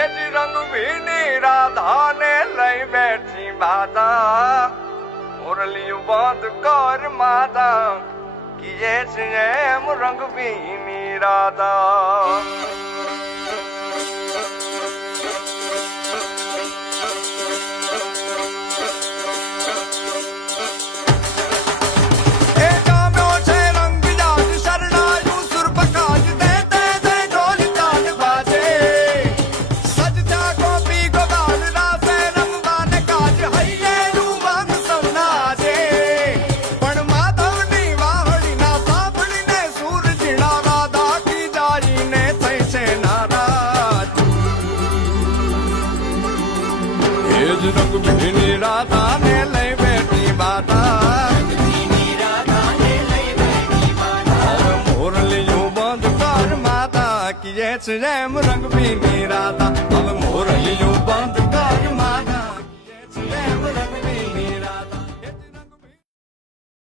એ જ રંગ ભીની રાધા ને લઈ બેઠી માતા મોરલિયું બંધ કર માતા કીએ છે એમ રંગ ભીની રાધા રંગ ભીની રાધા ને લઈ બેઠી માતા મોરલિયું બંધ કર માતા કીએ છે એમ રંગ ભીની રાધા